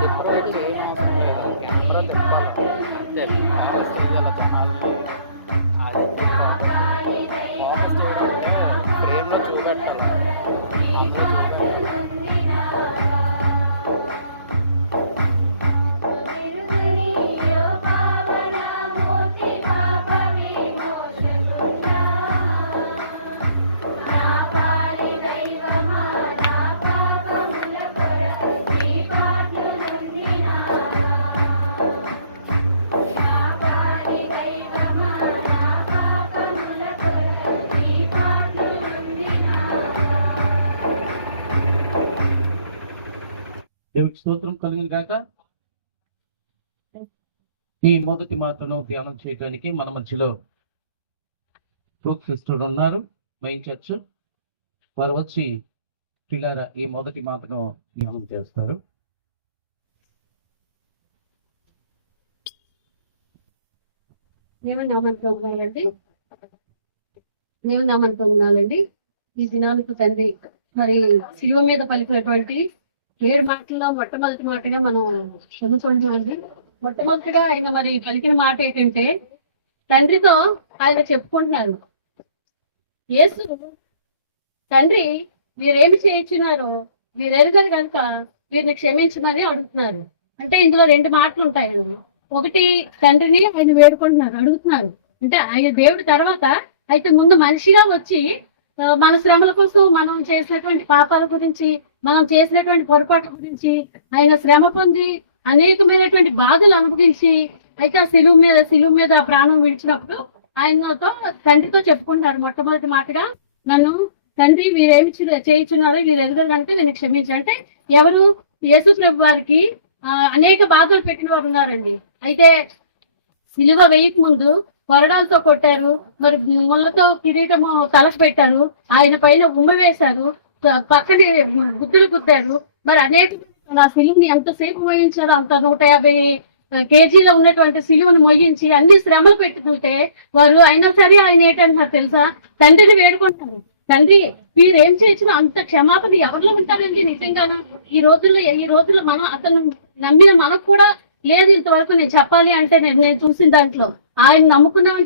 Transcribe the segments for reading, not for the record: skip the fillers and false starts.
తిప్పరు చేయని అవసరం లేదు, కెమెరా తిప్పాలి అంతే, ఫోకస్ చేయాలి జనాల్ని. అది ఫోకస్ చేయడం అంటే ఫ్రేమ్లో చూపెట్టాలి, అందులో చూపెట్టాలి. దేవుడికి స్తోత్రం కలిగిన గాక. ఈ మొదటి మాటను ధ్యానం చేయడానికి మన మధ్యలో సిస్టర్ ఉన్నారు, మెయిన్ చర్చ్. వారు వచ్చి పిల్లల ఈ మొదటి మాటను ధ్యానం చేస్తారు. దేవుని నామంతో ఉన్నానండి. ఈ దినానికి తండ్రి మరి శిలువ మీద పలికినటువంటి 7 మాటల్లో మొట్టమొదటి మాటగా మనం క్షమించండి. మొట్టమొదటిగా ఆయన మరి పలికిన మాట ఏంటంటే, తండ్రితో ఆయన చెప్పుకుంటున్నారు, యేసు తండ్రి మీరేమి చేయించున్నారో మీరు ఎరుగరు కనుక వీరిని క్షమించమని అడుగుతున్నారు. అంటే ఇందులో 2 మాటలు ఉంటాయండి. ఒకటి, తండ్రిని ఆయన వేడుకుంటున్నారు, అడుగుతున్నారు. అంటే ఆయన దేవుడి తర్వాత అయితే ముందు మనిషిగా వచ్చి మన శ్రమల కోసం, మనం చేసినటువంటి పాపాల గురించి, మనం చేసినటువంటి పొరపాట్ల గురించి ఆయన శ్రమ పొంది అనేకమైనటువంటి బాధలు అనుభవించి అయితే ఆ శిలువ మీద ప్రాణం విడిచినప్పుడు ఆయనతో తండ్రితో చెప్పుకుంటారు. మొట్టమొదటి మాటగా, నన్ను తండ్రి వీరేమి చేయించున్నారో వీరు ఎదురు కనుక నేను క్షమించాను. అంటే ఎవరు? యేసు ప్రభు వారికి అనేక బాధలు పెట్టిన వారు ఉన్నారండి. అయితే సిలువ వేయక ముందు కొరడాలతో కొట్టారు, మరి ముళ్ళతో కిరీటము తలకు పెట్టారు, ఆయన పైన ఉమ్మ వేశారు, పక్కనే గుద్దులు గుద్దారు. మరి అనేక ఆ సిలువని ఎంతసేపు మోయించారు, అంత 150 కేజీలో ఉన్నటువంటి సిలువను మోయించి అన్ని శ్రమలు పెట్టుకుంటే వారు అయినా సరే ఆయన ఏంటంటున్నారు తెలుసా, తండ్రిని వేడుకుంటారు, తండ్రి వీరేం చేసిన అంత క్షమాపణ ఎవరిలో ఉంటారండి నిజంగానా? ఈ రోజుల్లో మనం అతను నమ్మిన మనకు కూడా లేదు ఇంతవరకు. నేను చెప్పాలి అంటే నేను చూసిన దాంట్లో ఆయన నమ్ముకున్నాం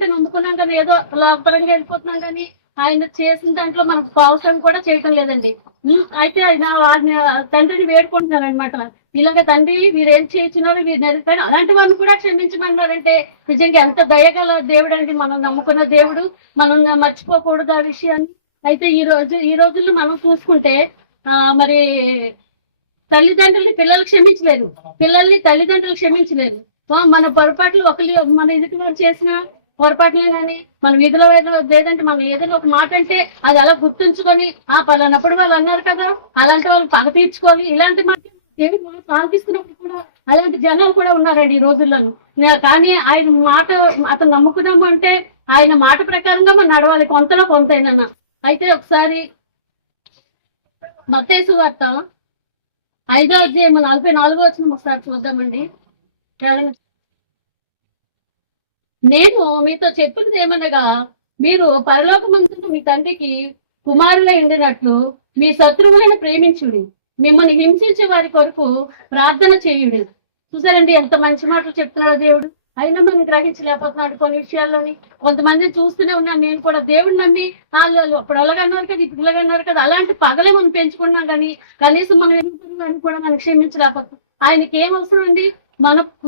కానీ ఏదో లాభపరంగా వెళ్ళిపోతున్నాం కానీ ఆయన చేసిన దాంట్లో మనకు అవసరం కూడా చేయటం లేదండి. అయితే ఆయన తండ్రిని వేడుకుంటున్నారు అనమాట. ఇలాగ తండ్రి వీరేం చేయించినారో వీరు నెరవేరు, అలాంటి వారిని కూడా క్షమించమన్నారంటే నిజంగా ఎంత దయగల దేవుడు అండి. మనం నమ్ముకున్న దేవుడు, మనం మర్చిపోకూడదు ఆ విషయాన్ని. అయితే ఈ రోజుల్లో మనం చూసుకుంటే మరి తల్లిదండ్రుల్ని పిల్లలు క్షమించలేరు, పిల్లల్ని తల్లిదండ్రులు క్షమించలేరు. మన పొరపాట్లు మన ఎదుటి వారు చేసిన పొరపాట్లే కానీ మన వీధిలో లేదంటే మనం ఏదైనా ఒక మాట అంటే అది అలా గుర్తుంచుకొని పలానప్పుడు వాళ్ళు అన్నారు కదా, అలాంటి వాళ్ళు పగ తీర్చుకోవాలి. ఇలాంటి మాట దేవుడు మనం పాల్పిస్తున్నప్పుడు కూడా అలాంటి జనాలు కూడా ఉన్నారండి ఈ రోజుల్లో. కానీ ఆయన మాట అతను నమ్ముకున్నాము అంటే ఆయన మాట ప్రకారంగా మనం నడవాలి, కొంతలో కొంతైనా. అయితే ఒకసారి మత్తయి సువార్త 5వ అధ్యాయం 44వ వచనం ఒకసారి చూద్దామండి. నేను మీతో చెప్పున్నది ఏమనగా, మీరు పరలోకమందున్న మీ తండ్రికి కుమారులై ఉండినట్లు మీ శత్రువులను ప్రేమించుడి, మిమ్మల్ని హింసించే వారి కొరకు ప్రార్థన చేయుడి. చూసారండి ఎంత మంచి మాటలు చెప్తున్నాడు దేవుడు. అయినా మనం గ్రహించలేకపోతున్నాడు కొన్ని విషయాల్లోని. కొంతమందిని చూస్తూనే ఉన్నాను నేను కూడా. దేవుడు నమ్మి వాళ్ళు అప్పుడు అలాగన్నారు కదా, ఇప్పుడు ఇలాగన్నారు కదా, అలాంటి పగలే మనం పెంచుకున్నాం కానీ కనీసం మనం అని కూడా మనం క్షమించలేకపోతున్నాం. ఆయనకి ఏం అవసరం అండి?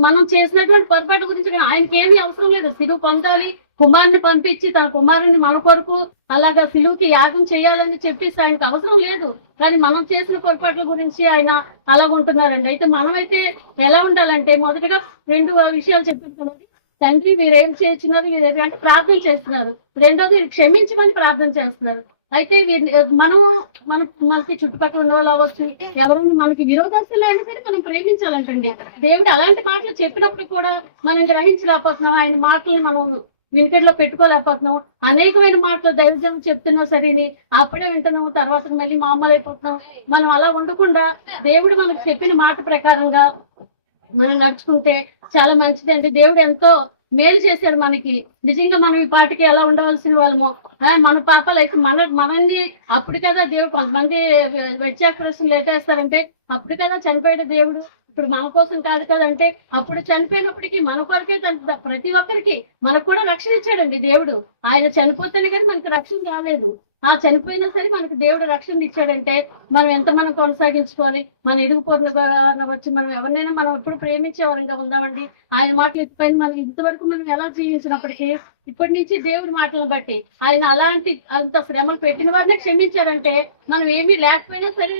మనం చేసినటువంటి పొరపాటు గురించి ఆయనకి ఏమీ అవసరం లేదు. సిలువు పొందాలి, కుమారుని పంపించి తన కుమారుని మన కొరకు అలాగా సిలువుకి యాగం చేయాలని చెప్పేసి ఆయనకు అవసరం లేదు. కానీ మనం చేసిన పొరపాట్ల గురించి ఆయన అలాగుంటున్నారండి. అయితే మనమైతే ఎలా ఉండాలంటే, మొదటగా 2 విషయాలు చెప్పారు కదండి. తండ్రి వీరేం చేస్తున్నారు, వీరు అంటే ప్రార్థన చేస్తున్నారు. రెండోది క్షమించమని ప్రార్థన చేస్తున్నారు. అయితే మనకి చుట్టుపక్కల ఉన్న వాళ్ళు అవ్వచ్చు, ఎవరైనా మనకి విరోధస్తులు అయినా సరే మనం ప్రేమించాలంటండి. దేవుడు అలాంటి మాటలు చెప్పినప్పుడు కూడా మనం గ్రహించలేకపోతున్నాం, ఆయన మాటలు మనం వినికిడిలో పెట్టుకోలేకపోతున్నాం. అనేకమైన మాటలు దైవజనం చెప్తున్నా సరే అప్పుడే వింటున్నాము, తర్వాత మళ్ళీ మామూలు అయిపోతున్నాం. మనం అలా ఉండకుండా దేవుడు మనకు చెప్పిన మాట ప్రకారంగా మనం నడుచుకుంటే చాలా మంచిదండి. దేవుడు ఎంతో మేలు చేశాడు మనకి. నిజంగా మనం ఈ పాటికి ఎలా ఉండవలసిన వాళ్ళము, మన పాపాలు అయితే మనల్ని అప్పుడు కదా దేవుడు. కొంతమంది వ్యత్యాస ప్రశ్నలు ఎట్టేస్తారంటే అప్పుడు కదా చనిపోయాడు దేవుడు, ఇప్పుడు మన కోసం కాదు కదంటే అప్పుడు చనిపోయినప్పటికీ మన కొరకే ప్రతి ఒక్కరికి మనకు కూడా రక్షణ ఇచ్చాడండి దేవుడు. ఆయన చనిపోతేనే కానీ మనకు రక్షణ రాలేదు. ఆ చనిపోయినా సరే మనకు దేవుడు రక్షణ ఇచ్చాడంటే మనం ఎంత మనం కొనసాగించుకొని మన ఎదుగుపోతున్న వచ్చి మనం ఎవరినైనా మనం ఎప్పుడు ప్రేమించే వారంగా ఉందామండి. ఆయన మాటలు ఎత్తిపోయిన మనం ఇంతవరకు మనం ఎలా జీవించినప్పటికీ ఇప్పటి నుంచి దేవుడి మాటలను బట్టి ఆయన అంత శ్రమలు పెట్టిన వారినే క్షమించారంటే మనం ఏమీ లేకపోయినా సరే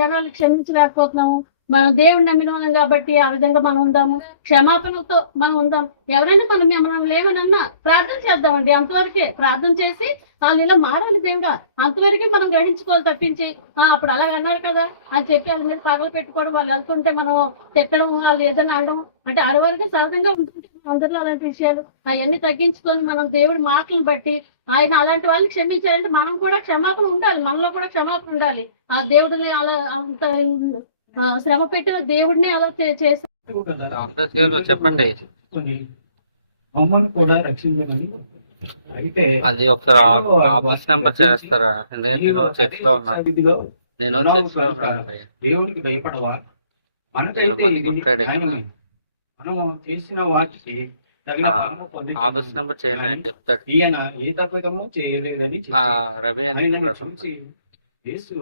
జనాలు క్షమించలేకపోతున్నాము. మనం దేవుడిని నమ్మిన వాళ్ళం కాబట్టి ఆ విధంగా మనం ఉందాము, క్షమాపణతో మనం ఉందాం. ఎవరైనా మనం లేవనన్నా ప్రార్థన చేద్దామండి. అంతవరకే ప్రార్థన చేసి వాళ్ళు ఇలా మారాలి దేవుడా, అంతవరకే మనం గ్రహించుకోవాలి తప్పించి అప్పుడు అలాగ అన్నారు కదా అని చెప్పి వాళ్ళ మీద పగలు పెట్టుకోవడం, వాళ్ళు వెళ్తుంటే మనం తిట్టడం, వాళ్ళు ఏదైనా అనడం అంటే అడవరకే సహజంగా ఉంటుంటే అందరిలో అలాంటి విషయాలు అవన్నీ తగ్గించుకొని మనం దేవుడి మాటలను బట్టి ఆయన అలాంటి వాళ్ళని క్షమించాలంటే మనం కూడా క్షమాపణ ఉండాలి, మనలో కూడా క్షమాపణ ఉండాలి. ఆ దేవుడిని అలా అంత శ్రమ పెట్టిన దేవుడిని అలా చేసి చెప్పండి. మమ్మల్ని కూడా రక్షించమని అయితే అది ఒక బస్ నెంబర్ చేస్తారా? దేవుడికి భయపడవా? మనకైతే ఇది న్యాయమే. మనము చేసిన వాటికి తగిన ఫలము పొందుతాడు. ఈయన ఏ తప్పిదమో చేయలేదని ఆయనను చూసి యేసు,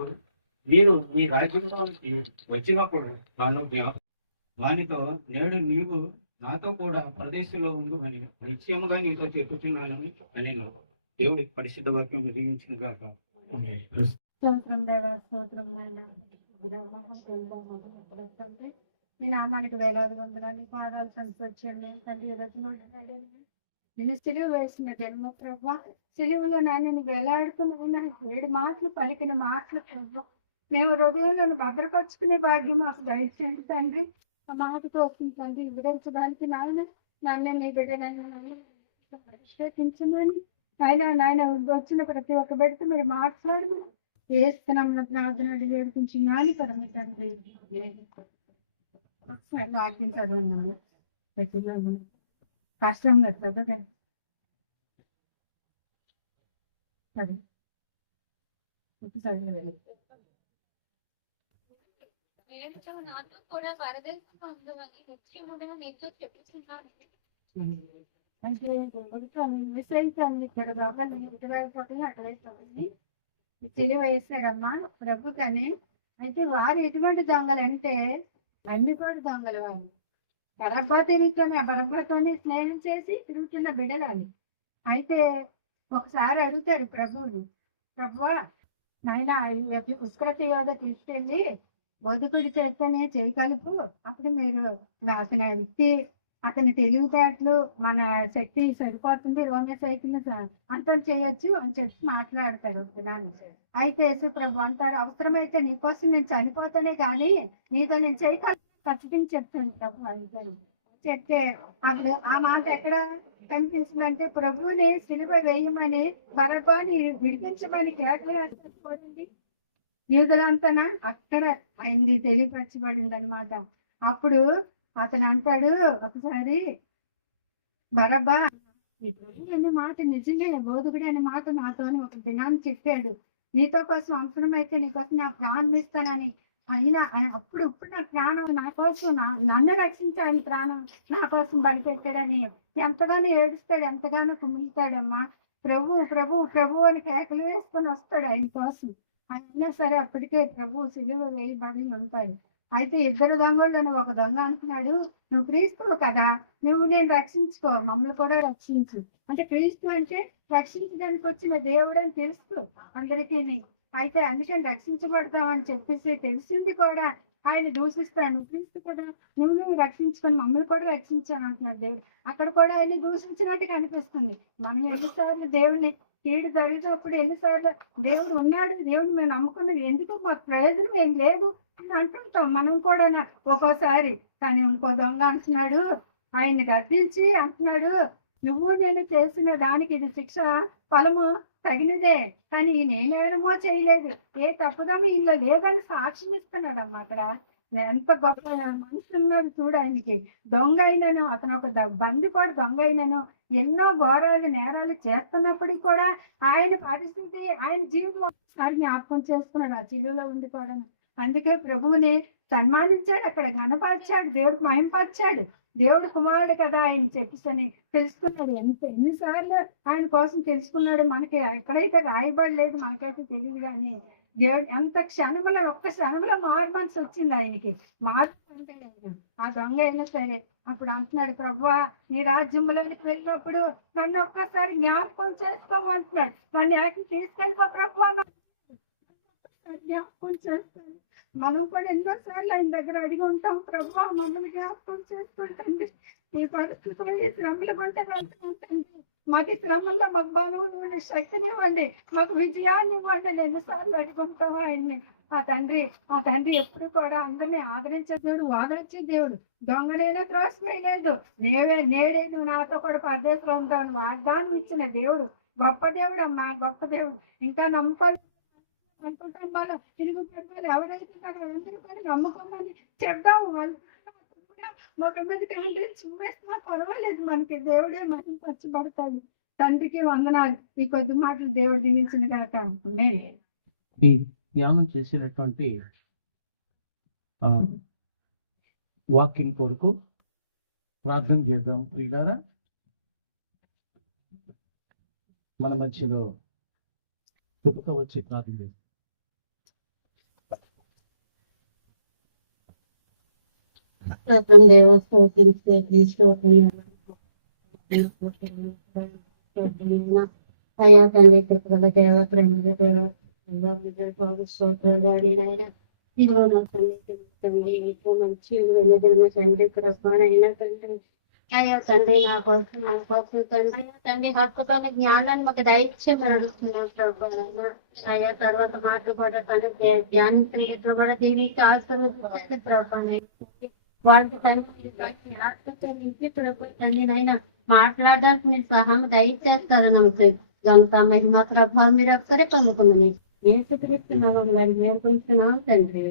మీరు మీ రాజ్యంలోకి వచ్చినప్పుడు వానితో నేడు నీవు నాతో కూడా ప్రదేశంలో ఉండు అని నిశ్చయముగా నీతో చెప్పుతున్నానని నేను. దేవుడి పరిశుద్ధ వాక్యం విధించిన కాక. మీ నామానికి వేలాది వందనాన్ని పాదాలు కనిపించండి తండ్రి. నేను సిలువ వేసిన జన్మ ప్రభా, సిలువలో నేను వేలాడుతున్న 7 మాటలు పలికిన మాటలు ప్రభు, మేము హృదయంలో భద్రపరుచుకునే భాగ్యం మాకు దయచేయండి తండ్రి. ఆ మాటతో వస్తుంది తండ్రి వివరించడానికి నన్ను నీ బిడ్డనని అభిషేకించమని నాయన వచ్చిన ప్రతి ఒక్క బిడ్డతో మీరు మాట్లాడి చేస్తున్నాం ప్రార్థన వేడుకుంచి నాని పరమ తండ్రి. వాక్యం చదవండి, కష్టంగా చదవండి. నాతో కూడా పరదేశంలో ఉండమని నిత్యముగా నీతో చెప్పుచున్నాను. అంటే విశ్రయించాను ఇక్కడ బాబాని ఇటువైపు అటువైపు తిరిగి వేసాడమ్మా ప్రభు. కానీ అయితే వారు ఎటువంటి దొంగలు అంటే అన్ని కూడా దొంగలు. వారు బరబ్బతోనే బరబ్బతోనే స్నేహం చేసి తిరుగుతున్న బిడ్డలని. అయితే ఒకసారి అడుగుతారు ప్రభువుని, ప్రభువా నాయన ఉస్కరత యోధ తీసుకెళ్ళి బతుకుడి చేస్తేనే చేయగలుపు, అప్పుడు మీరు అతని వ్యక్తి అతని తెలివితేటలు మన శక్తి సరిపోతుంది, రోమే సైకిల్ అంతం చేయొచ్చు అని చెప్పి మాట్లాడతాడు దినాన్ని. అయితే యేసు ప్రభు అంటారు, అవసరమైతే నీకోసం నేను చనిపోతానే కానీ నీతో నేను చేయగలను ఖచ్చితంగా చెప్తాను ప్రభు అని చెప్తే అప్పుడు ఆ మాట ఎక్కడ కనిపిస్తుందంటే ప్రభువుని సిలువ వేయమని బరబ్బాని విడిపించమని కేకలు వేస్తారు చూడండి. యూదులంతనా అక్కడ ఆయనది తెలియపరచబడింది అనమాట. అప్పుడు అతను అంటాడు ఒకసారి, బరబ్బా అనే మాట నిజంగా బోధకుడు అనే మాట నాతోని ఒక దినాన్ని చెప్పాడు, నీతో కోసం అవసరమైతే నీకోసం నా ప్రాణం ఇస్తానని. అయినా ఇప్పుడు నా ప్రాణం నా కోసం నన్ను రక్షించి ఆయన ప్రాణం నా కోసం బడిపెట్టాడని ఎంతగానో ఏడుస్తాడు, ఎంతగానో కుమిలితాడమ్మా. ప్రభు ప్రభు ప్రభు అని కేకలు వేసుకొని వస్తాడు ఆయన కోసం. అయినా సరే అప్పటికే ప్రభు సిలువ వేయబడి ఉంటాయి. అయితే 2 దొంగలను ఒక దొంగ అంటున్నాడు, నువ్వు క్రీస్తువు కదా, నేను రక్షించుకో, మమ్మల్ని కూడా రక్షించు అంటే క్రీస్తు అంటే రక్షించడానికి వచ్చిన దేవుడు అని తెలుసు అందరికీ. అయితే అందుకని రక్షించబడతామని చెప్పేసి తెలిసింది కూడా ఆయన దూషిస్తాను, క్రీస్తు కూడా నువ్వు రక్షించుకొని మమ్మల్ని కూడా రక్షించాను అంటున్నాడు దేవుడు. అక్కడ కూడా ఆయన దూషించినట్టు కనిపిస్తుంది. మనం ఎన్నిసార్లు దేవుడిని కీడు జరిగినప్పుడు ఎన్నిసార్లు దేవుడు ఉన్నాడు, దేవుడు మేము నమ్ముకున్నది ఎందుకు మాకు ప్రయోజనం ఏం లేదు అని అంటుంటాం మనం కూడా ఒక్కోసారి. కానీ ఇంకో దొంగ అంటున్నాడు, ఆయన్ని గద్దించి అంటున్నాడు, నువ్వు నేను చేసిన దానికి ఇది శిక్ష ఫలము తగినదే, కానీ నేనేమో చేయలేదు, ఏ తప్పుదమ్మ ఇంట్లో లేదని సాక్ష్యం ఇస్తున్నాడు అమ్మ. అక్కడ ఎంత గొప్ప మనిషి ఉన్నాడు చూడు ఆయనకి. దొంగ అయినను అతను ఒక బందిపోటు దొంగ అయినను ఎన్నో ఘోరాలు నేరాలు చేస్తున్నప్పటికీ కూడా ఆయన పరిస్థితి ఆయన జీవితం ఒకసారి జ్ఞాపకం చేసుకున్నాడు ఆ చిలువలో ఉండి కూడా. అందుకే ప్రభువుని సన్మానించాడు, అక్కడ ఘనపరిచాడు, దేవుడికి మహింపరిచాడు. దేవుడు కుమారుడు కదా ఆయన చెప్పేసని తెలుసుకున్నాడు. ఎన్నిసార్లు ఆయన కోసం తెలుసుకున్నాడు మనకి ఎక్కడైతే రాయబడలేదు, మనకైతే తెలియదు. కానీ దేవుడు ఎంత క్షణంలో ఒక్క క్షణంలో మారు మనసు వచ్చింది ఆయనకి. మార్పు అంటాడు ఆయన. ఆ దొంగ అయినా సరే అప్పుడు అంటున్నాడు, ప్రభువా నీ రాజ్యంలోకి వెళ్ళినప్పుడు నన్ను ఒక్కసారి జ్ఞాపకం చేసుకోమంటున్నాడు. నన్ను ఏకం తీసుకెళ్ళిపో ప్రభువా, జ్ఞాపకం చేస్తాను. మనం కూడా ఎన్నోసార్లు ఆయన దగ్గర అడిగి ఉంటాం, ప్రభువా మమ్మల్ని జ్ఞాపకం చేసుకుంటండి, ఈ పరిస్థితుల్లో ఈ శ్రమలు కొంటే వెళ్తుంటండి, మాకు ఈ శ్రమల్లో మాకు బలం ఇవ్వండి, శక్తిని ఇవ్వండి, మాకు విజయాన్ని ఇవ్వండి. ఎన్నిసార్లు అడుగుంటాం ఆయన్ని. ఆ తండ్రి ఎప్పుడు కూడా అందరినీ ఆదరించే దేవుడు, ఓదార్చే దేవుడు. దొంగనైనా త్రోసివేయలేదు. నేడే నువ్వు నాతో కూడా పరదేశంలో ఉంటావు వాగ్దానం ఇచ్చిన దేవుడు. గొప్ప దేవుడు అమ్మా, గొప్ప దేవుడు. ఇంకా నమ్మకాలు కుటుంబాలు తిరుగు పెడతారు ఎవరైతే అందరూ కూడా నమ్ముకోమని చెప్దాము. వాళ్ళు కూడా ఒక మీద కాంటే చూవేస్తున్నా పర్వాలేదు, మనకి దేవుడే మనం పచ్చబడతాడు. తండ్రికి వందనాలు. ఈ కొద్ది మాటలు దేవుడు దీవించిన కాక ఈ ధ్యానం చేసినటువంటి వాకింగ్ కొరకు ప్రార్థన చేద్దాం ప్రియులారా. మన మధ్యలో వచ్చి ప్రార్థన చేద్దాం. అయ్యా తండ్రి కృపగల దేవ, ప్రేమల దేవ, ఇదిగో నా తండ్రి మీకు మంచి వెళ్ళదన్న తండ్రి కృపనైనా తండ్రి. అయ్యా తండ్రి నా కోసం తండ్రి, అయ్యా తండ్రి హక్కుతో జ్ఞానాన్ని మాకు దయచేయమని అడుగుతున్నాం ప్రభు. అయ్యా తర్వాత మాటలు కూడా తండ్రి ధ్యానించడం కూడా దీనికి ఆశీర్వదించండి ప్రభు. వాళ్ళకి తండ్రి ఆత్మతో నింపి ప్రభు తండ్రి నైనా మాట్లాడడానికి మీరు సహాయం దయచేస్తారు నమ్మకం కనుక మరి మా ప్రభావం మీరు ఒకసారి పొందుకున్నాను. ఏ చూపిస్తున్నావు వారిని నేర్పించున్నావు తండ్రి.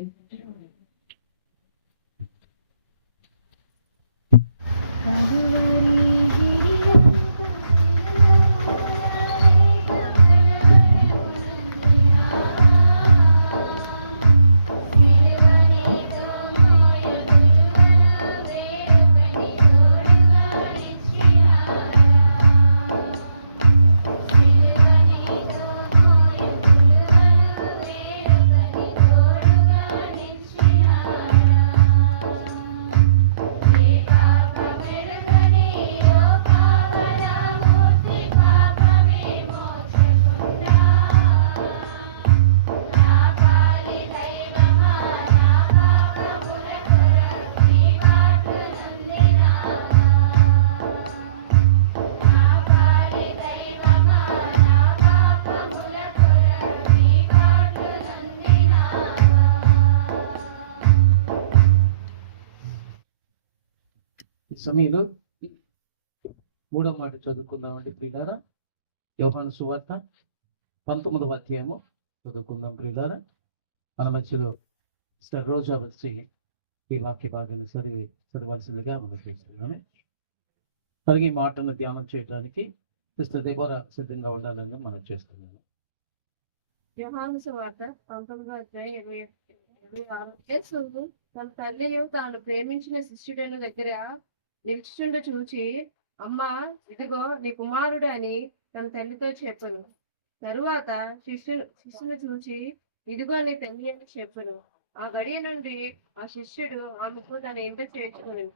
సమయంలో 3వ మాట చదువుకుందామండి ప్రియులారా. యోహాను సువార్త 19వ అధ్యాయము చదువుకుందాం ప్రియులారా. మన మధ్యలో సార్ రోజా వచ్చి ఈ వాక్య భాగాన్ని చదవలసిందిగా మనం చేస్తున్నాను. అలాగే ఈ మాటను ధ్యానం చేయడానికి సిస్టర్ దేబోరా సిద్ధంగా ఉండాలని మనం చేస్తున్నాము. యోహాను సువార్త 19వ అధ్యాయం 26. తన తల్లియు తాను ప్రేమించిన శిష్యుడైన దగ్గర నిలిచుండ చూచి, అమ్మా ఇదిగో నీ కుమారుడు అని తన తల్లితో చెప్పను. తరువాత శిష్యుని చూచి, ఇదిగో నీ తల్లి అని చెప్పను. ఆ గడియ నుండి ఆ శిష్యుడు ఆమెకు తన ఇంట చేర్చుకుని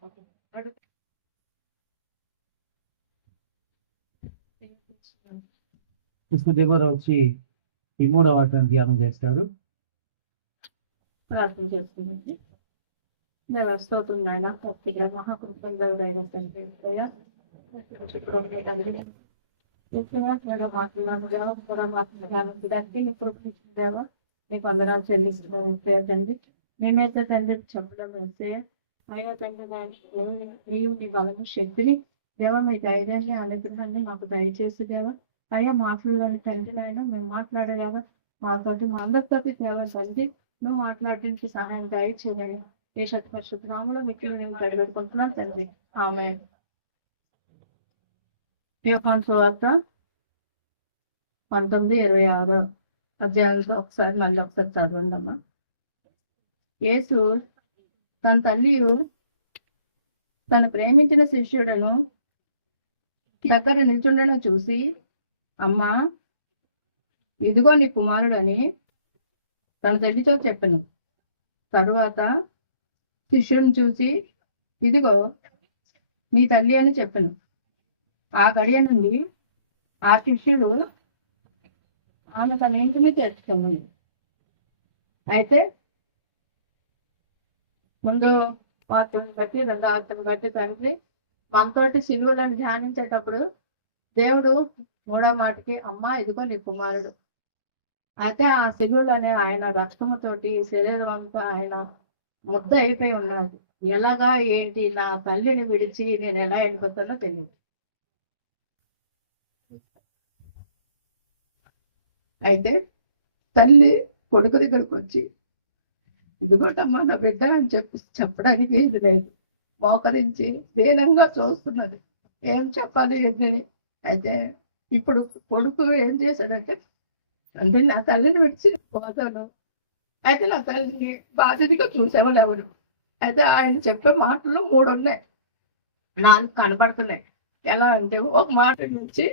దేవరా వచ్చి ఈ 3వ వాక్యాన్ని ధ్యానం చేస్తాడు. ప్రార్థన చేస్తుంది. స్తోత్రం నాయన, భక్తిగా మహాకృపంగా తండ్రి నీకు అందరాలు చెల్లిస్తున్నాను తండ్రి. మేమైతే తండ్రి చెప్పడం వేస్తే అయ్యా తండ్రి నీవు నీ బలము శక్తిని దేవ మీ ధైర్యాన్ని అనుగ్రహాన్ని మాకు దయచేసి దేవ. అయ్యా మాట్లాడాలి తండ్రి నాయన, మేము మాట్లాడేదేవా మాతోటి మా అందరితో దేవ తండ్రి నువ్వు మాట్లాడడానికి సహాయం దయచేయాలి. ఏ శక్తి పరిశుద్ధనామములో మీకు నేను కడిపెట్టుకుంటున్నాను తండ్రి. ఆమేన్. యోహాను సువార్త 19:26 అధ్యాయంతో మళ్ళీ ఒకసారి చదవండి అమ్మా. యేసు తన తల్లియు తను ప్రేమించిన శిష్యుడను దగ్గర నిల్చుండడం చూసి, అమ్మా ఇదిగో నీ కుమారుడు అని తన తల్లితో చెప్పాను. తరువాత శిష్యుడిని చూసి, ఇదిగో నీ తల్లి అని చెప్పాను. ఆ గడియ నుండి ఆ శిష్యుడు ఆమె తన ఇంటిని తెచ్చుకున్నాడు. అయితే ముందు వార్తను బట్టి రెండో వార్తను బట్టి తండ్రి మనతోటి సిలువలను ధ్యానించేటప్పుడు దేవుడు మూడో మాటకి అమ్మా ఇదిగో నీ కుమారుడు. అయితే ఆ సిలువలోనే ఆయన రక్తముతోటి శరీరం అంతా ఆయన ముద్ద అయిపోయి ఉన్నాడు. ఎలాగా ఏంటి నా తల్లిని విడిచి నేను ఎలా వెళ్ళిపోతానో తెలియదు. అయితే తల్లి కొడుకు దగ్గరకు వచ్చి ఇదిగోటమ్మా నా బిడ్డ అని చెప్పడానికి ఇది లేదు. మోకరించి దీనంగా చూస్తున్నది, ఏం చెప్పాలి ఏంటని. అయితే ఇప్పుడు కొడుకు ఏం చేశాడంటే, అంటే నా తల్లిని విడిచి పోతాను. అయితే నా తల్లిని బాధ్యతగా చూసేవాళ్ళు ఎవరు. అయితే ఆయన చెప్పే మాటలు 3 ఉన్నాయి, 4 కనబడుతున్నాయి. ఎలా అంటే ఒక మాట నుంచి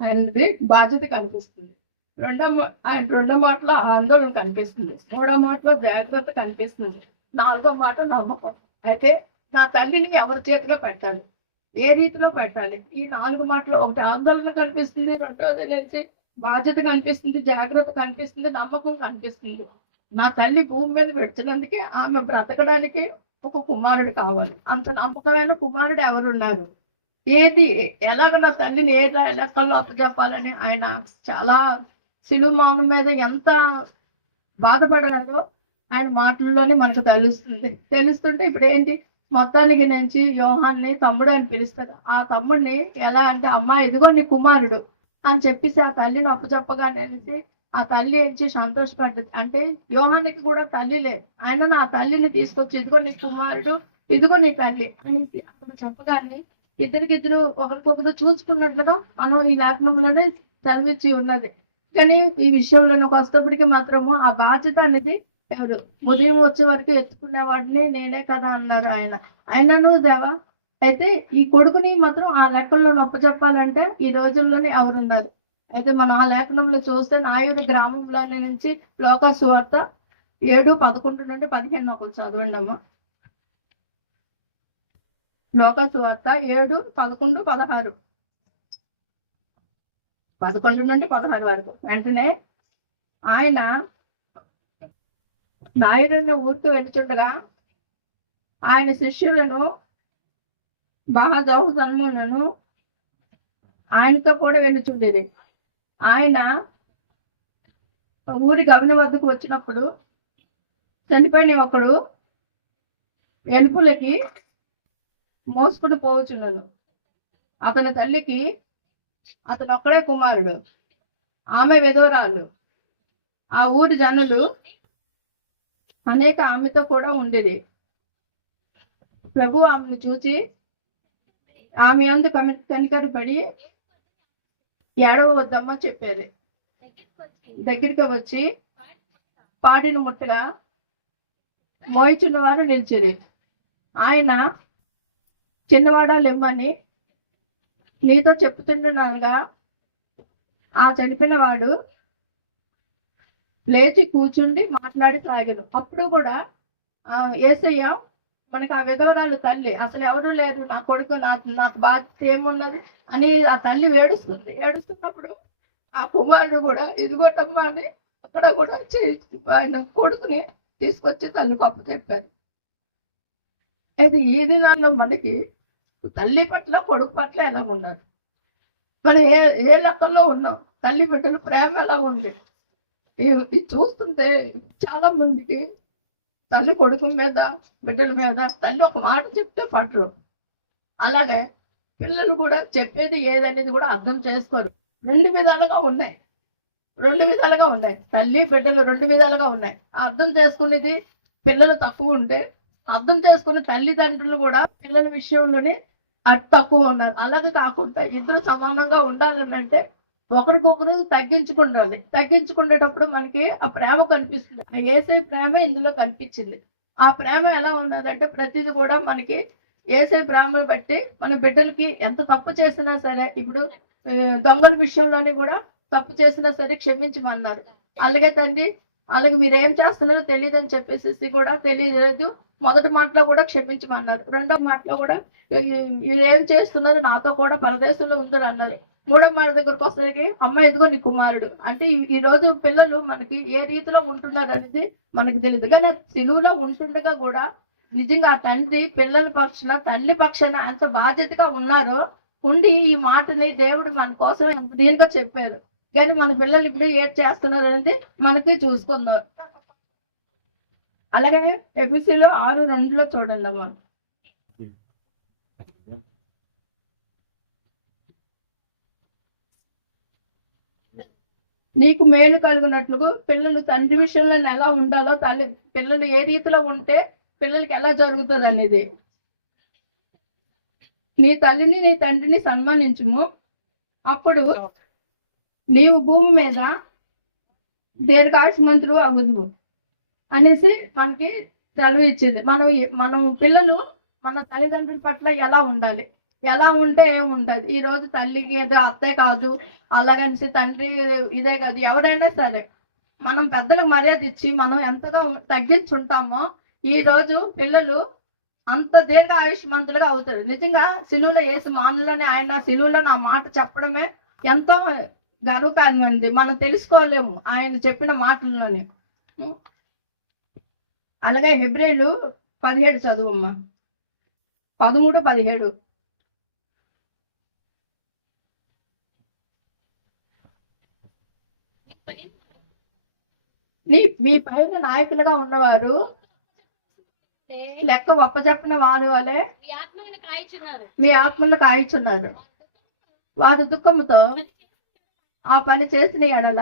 ఆయనది బాధ్యత కనిపిస్తుంది, రెండో మాటలో ఆందోళన కనిపిస్తుంది, మూడో మాటలో జాగ్రత్త కనిపిస్తుంది, 4వ మాట నమ్మకం. అయితే నా తల్లిని ఎవరి చేతిలో పెట్టాలి, ఏ రీతిలో పెట్టాలి, ఈ 4 మాటలు ఒకటి ఆందోళన కనిపిస్తుంది, రెండోది నుంచి బాధ్యత కనిపిస్తుంది, జాగ్రత్త కనిపిస్తుంది, నమ్మకం కనిపిస్తుంది. నా తల్లి భూమి మీద పెడుతున్నందుకే ఆమె బ్రతకడానికి ఒక కుమారుడు కావాలి. అంత నమ్మకమైన కుమారుడు ఎవరున్నారు, ఏది ఎలాగ నా తల్లిని ఏ లెక్కల్లో అప్పచెప్పాలని ఆయన చాలా సిలువ మౌనం మీద ఎంత బాధపడలేదో ఆయన మాటల్లోనే మనకు తెలుస్తుంటే ఇప్పుడు ఏంటి, మొత్తానికి నుంచి యోహాన్ని తమ్ముడు అని పిలుస్తాడు. ఆ తమ్ముడిని ఎలా అంటే అమ్మా ఇదిగో నీ కుమారుడు అని చెప్పేసి ఆ తల్లిని అప్పచెప్పగానే అనేసి ఆ తల్లి నుంచి సంతోషపడ్డది. అంటే యోహానికి కూడా తల్లి లేదు, ఆయన నా తల్లిని తీసుకొచ్చి ఇదిగో నీ కుమారుడు ఇదిగో నీ తల్లి అనేసి అక్కడ చెప్పగానే ఇద్దరికిద్దరు ఒకరికొకరు చూసుకున్నట్టుగా మనం ఈ లేఖనంలోనే చదివించి ఉన్నది. కానీ ఈ విషయంలోకి వస్తేప్పటికి మాత్రము ఆ బాధ్యత అనేది ఎవరు, ఉదయం వచ్చే వరకు ఎత్తుకునే వాడిని నేనే కదా అన్నారు ఆయన. ఆయనను దేవా. అయితే ఈ కొడుకుని మాత్రం ఆ లెక్కల్లో నొప్పచెప్పాలంటే ఈ రోజుల్లోనే ఎవరున్నారు. అయితే మనం ఆ లేఖనంలో చూస్తే నాయూరు గ్రామంలోని నుంచి లోకా సువార్త 7:11 నుండి 15 ఒకటి చదవండి అమ్మా. లోకా సువార్త 7:11, 16, 11 నుండి 16 వరకు. వెంటనే ఆయన నాయుడు ఊరికి వెళ్తుండగా ఆయన శిష్యులను బాహజాహు సల్మోనును ఆయనతో కూడా వెళ్ళుచుండేది. ఆయన ఊరి గమని వద్దకు వచ్చినప్పుడు చనిపోయిన ఒకడు ఎలుపులకి మోసుకుని పోవచ్చున్నాను. అతని తల్లికి అతను ఒక్కడే కుమారుడు, ఆమె విధవరాలు. ఆ ఊరి జనులు అనేక ఆమెతో కూడా ఉండేది. ప్రభు ఆమెను చూచి ఆమె అందు కనికరపడి ఏడవద్దమ్మా చెప్పారు. దగ్గరికి వచ్చి పాడిన ముట్టగా మోయిచున్న వారు నిలిచిరి. ఆయన చిన్నవాడా లెమ్మని నీతో చెప్తుండగా ఆ చనిపోయిన వాడు లేచి కూర్చుండి మాట్లాడి సాగను. అప్పుడు కూడా యేసయ్య మనకి ఆ విధవరాలు తల్లి, అసలు ఎవరు లేరు, నా కొడుకు నాకు బాధ్యత ఏమున్నది అని ఆ తల్లి ఏడుస్తున్నప్పుడు ఆ కుమారుడు కూడా ఇదిగోటమ్మా అని అక్కడ కూడా ఆయన కొడుకుని తీసుకొచ్చి తల్లి గొప్ప చెప్పారు. అయితే ఈ దినాల్లో మనకి తల్లి పట్ల కొడుకు పట్ల ఎలా ఉన్నారు, మనం ఏ లెక్కల్లో ఉన్నాం, తల్లి బిడ్డల ప్రేమ ఎలా ఉంది ఇది చూస్తుంటే చాలా మందికి తల్లి కొడుకు మీద బిడ్డల మీద తల్లి ఒక మాట చెప్తే పట్టరు. అలాగే పిల్లలు కూడా చెప్పేది ఏదనేది కూడా అర్థం చేసుకోరు. 2 విధాలుగా ఉన్నాయి. రెండు విధాలుగా ఉన్నాయి. తల్లి బిడ్డలు రెండు విధాలుగా ఉన్నాయి. అర్థం చేసుకునేది పిల్లలు తక్కువ ఉంటే, అర్థం చేసుకునే తల్లిదండ్రులు కూడా పిల్లల విషయంలోనే అటు తక్కువ ఉన్నారు. అలాగే కాకుండా ఇద్దరు సమానంగా ఉండాలని అంటే ఒకరికొకరు తగ్గించుకుండాలి. తగ్గించుకునేటప్పుడు మనకి ఆ ప్రేమ కనిపిస్తుంది. ఆ యేసే ప్రేమ ఇందులో కనిపించింది. ఆ ప్రేమ ఎలా ఉన్నదంటే ప్రతిదీ కూడా మనకి యేసే ప్రేమను బట్టి మన బిడ్డలకి ఎంత తప్పు చేసినా సరే, ఇప్పుడు దొంగల విషయంలోని కూడా తప్పు చేసినా సరే క్షమించమన్నారు. అలాగే తండ్రి, అలాగే మీరు ఏం చేస్తున్నారో తెలియదని చెప్పేసి కూడా తెలియలేదు. మొదటి మాటలో కూడా క్షమించమన్నారు. రెండో మాటలో కూడా ఏం చేస్తున్నారు, నాతో కూడా పరదేశంలో ఉందని అన్నారు. మూడో మాట దగ్గరకు వచ్చేసరికి అమ్మ ఎదుగో నీ కుమారుడు అంటే ఈ రోజు పిల్లలు మనకి ఏ రీతిలో ఉంటున్నారు అనేది మనకి తెలియదు. కానీ సిలువలో ఉంటుండగా కూడా నిజంగా ఆ తండ్రి పిల్లల పక్షాన తల్లి పక్షాన ఎంత బాధ్యతగా ఉన్నారో ఉండి ఈ మాటని దేవుడు మన కోసం ఎంత దీనిగా చెప్పారు. కానీ మన పిల్లలు ఇప్పుడు ఏం చేస్తున్నారు అనేది మనకి చూసుకుందాం. అలాగే ఎఫెసీయులు 6:2 చూడండి అమ్మా. నీకు మేలు కలుగునట్లుగా పిల్లలు తండ్రి విషయంలో ఎలా ఉండాలో పిల్లలు ఏ రీతిలో ఉంటే పిల్లలకి ఎలా జరుగుతుంది అనేది. నీ తల్లిని నీ తండ్రిని సన్మానించుము, అప్పుడు నీవు భూమి మీద దీర్ఘాయుష్మంతుడు అగుదువు అనేసి మనకి సెలవు ఇచ్చేది. మనం పిల్లలు మన తల్లిదండ్రుల పట్ల ఎలా ఉండాలి, ఎలా ఉంటే ఏముంటది. ఈ రోజు తల్లికి ఏదో అత్తే కాదు, అలాగనిసి తండ్రి ఇదే కాదు, ఎవరైనా సరే మనం పెద్దలకు మర్యాద ఇచ్చి మనం ఎంతగా తగ్గించుంటామో ఈ రోజు పిల్లలు అంత దీర్ఘ ఆయుష్మంతులుగా అవుతారు. నిజంగా సిలువలో యేసు మానులోనే ఆయన సిలువలో నా మాట చెప్పడమే ఎంతో గర్వకారణమైనది. మనం తెలుసుకోలేము ఆయన చెప్పిన మాటల్లోనే. అలాగే హెబ్రీయులు 17 చదువమ్మా, 13-17. మీ పైన నాయకులుగా ఉన్నవారు లెక్క ఒప్పచెప్పిన వారి వలె మీ ఆత్మలను కాయిచున్నారు. వారి దుఃఖముతో ఆ పని చేసిన ఎడల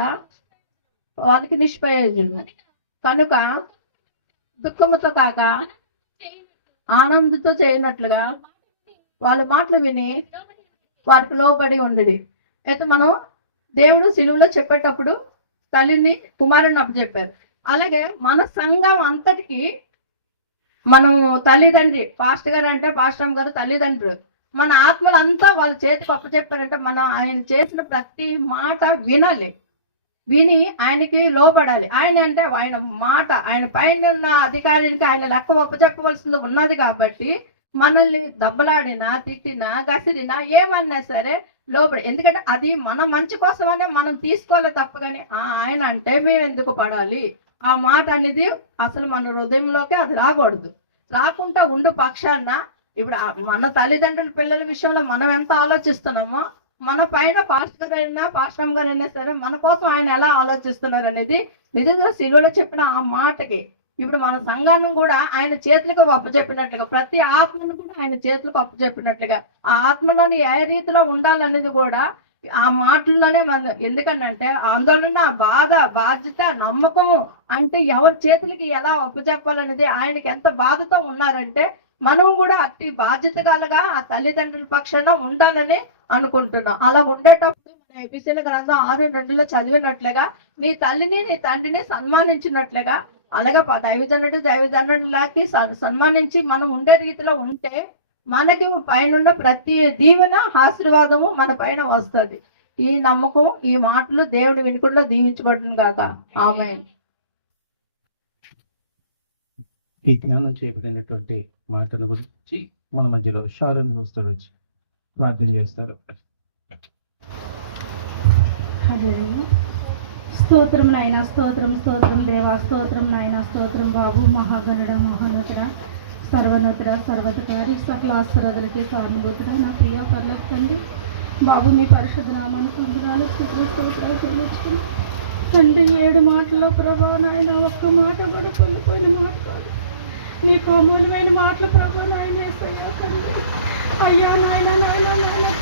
వారికి నిష్ప్రయోజనం కనుక దుఃఖముతో కాక ఆనందంతో చేయనట్లుగా వాళ్ళ మాటలు విని వారికి లోబడి ఉండేది. అయితే మనం దేవుడు సిలువలో చెప్పేటప్పుడు తల్లిని కుమారుని అప్పచెప్పారు. అలాగే మన సంఘం అంతటికి మనం తల్లిదండ్రి, పాస్టర్ గారు అంటే పాస్టర్ గారు తల్లిదండ్రులు, మన ఆత్మలంతా వాళ్ళ చేతికి అప్పచెప్పారంటే మనం ఆయన చేసిన ప్రతి మాట వినాలి, విని ఆయనకి లోబడాలి. ఆయన అంటే ఆయన మాట, ఆయన పైన ఉన్న అధికారికి ఆయన లెక్క అప్పచెప్పవలసింది ఉన్నది కాబట్టి మనల్ని దెబ్బలాడినా తిట్టినా గసిరినా ఏమన్నా సరే లోబడి, ఎందుకంటే అది మన మంచి కోసమనే మనం తీసుకోవాలి తప్ప. కానీ ఆయన అంటే మేము ఎందుకు పడాలి, ఆ మాట అనేది అసలు మన హృదయంలోకి అది రాకూడదు. రాకుండా ఉండు పక్షాన ఇప్పుడు మన తల్లిదండ్రుల పిల్లల విషయంలో మనం ఎంత ఆలోచిస్తున్నామో మన పైన పాస్టర్ గారైనా పాస్టర్ గారైనా సరే మన కోసం ఆయన ఎలా ఆలోచిస్తున్నారు అనేది నిజంగా సిలువలో చెప్పిన ఆ మాటకి ఇప్పుడు మన సంఘాన్ని కూడా ఆయన చేతులకు అప్పచెప్పినట్లుగా, ప్రతి ఆత్మను కూడా ఆయన చేతులకు అప్పచెప్పినట్లుగా ఆ ఆత్మలోని ఏ రీతిలో ఉండాలనేది కూడా ఆ మాటల్లోనే మన. ఎందుకంటే ఆందోళన, బాధ, బాధ్యత, నమ్మకము అంటే ఎవరి చేతులకి ఎలా అప్పచెప్పాలనేది ఆయనకి ఎంత బాధతో ఉన్నారంటే మనము కూడా అతి బాధ్యత గలగా ఆ తల్లిదండ్రుల పక్షాన ఉండాలని అనుకుంటున్నాం. అలా ఉండేటప్పుడు మన ఎఫెసీయుల గ్రంథం 6:2 చదివినట్లుగా నీ తల్లిని నీ తండ్రిని సన్మానించినట్లుగా, అలాగే దైవజనుడికి సన్మానించి మనం ఉండే రీతిలో ఉంటే మనకి పైన ప్రతి దీవెన ఆశీర్వాదము మన పైన వస్తుంది. ఈ నమ్మకం, ఈ మాటలు దేవుడు వినుకుండా దీవించబడును గాక. ఆమేన్. ఈ జ్ఞానం చేయబడినటువంటి మాటల గురించి మన మధ్యలో షారన్ దోస్తులు వచ్చి ప్రార్థన చేస్తారు. స్తోత్రం నాయన, స్తోత్రం స్తోత్రం దేవా, స్తోత్రం నాయన, స్తోత్రం బాబు, మహాగణుడ, మహానతుడ, సర్వనతుడ, సర్వతకారి, సకల ఆశీర్వాదాలకి కారణభూతుడ, నా ప్రియ పర్లకు తండ్రి బాబు, మీ పరిశుద్ధ నామాన్ని పొందనాలు స్తోత్రాలు చెల్లించుకుని తండ్రి 7 మాటల్లో ప్రభా నాయన ఒక్క మాట కూడా పొందిపోయిన మాట కాదు, నీకు అమూల్యమైన మాటలు ప్రభా నాయన యేసయ్యా తండ్రి. అయ్యా నాయన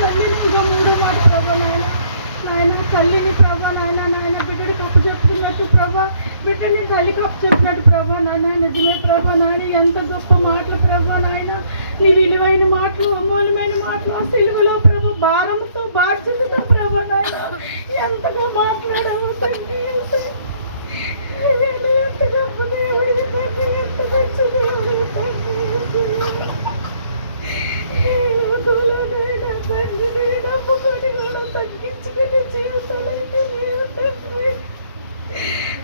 తల్లి నీగా 3వ మాట ప్రభా నాయన నాయన తల్లిని ప్రభా నాయన నాయన బిడ్డడి కప్పు చెప్తున్నట్టు ప్రభా బిడ్డని తల్లి కప్పు చెప్పినట్టు ప్రభా నాయన నిజమే ప్రభా నాయన ఎంత గొప్ప మాటలు ప్రభా నాయన నీ విలువైన మాటలు అమూల్యమైన మాటలు ఆ సిలువలో ప్రభు భారంతో బాధ్యతతో ప్రభా నాయన ఎంతగా మాట్లాడావు తండ్రి ఎంత గొప్ప దేవుడివి తండ్రి ఎంత మంచి దేవుడివి తండ్రి యువకులనైనా తండ్రి నమ్ముకొని వాళ్ళ తగ్గించుకునే జీవితాలైతే లేవు తండ్రి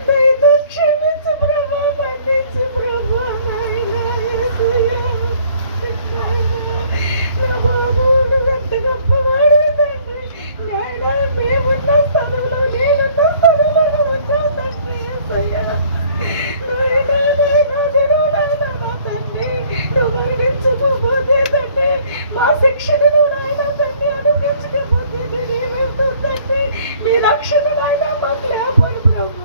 దయతో క్షమించు ప్రభా మన్నించు ప్రభా నాయనా యేసయ్యా నా బాబు నువ్వు ఎంత గొప్పవాడివి తండ్రి నాయనా మేమున్న స్థలంలో నేనున్న స్థలంలో ఉన్నావు తండ్రి యేసయ్యా నాయనా నాయనా దేవుడు నాయనా నా తండ్రి నువ్వు మరణించకపోతే తండ్రి మా శిక్షణను నాయన తండ్రి అనుగ్రహించకపోతే నేనేమవుతాను తండ్రి మీ రక్షణ నాయన మాకు లేకపోయి ప్రభు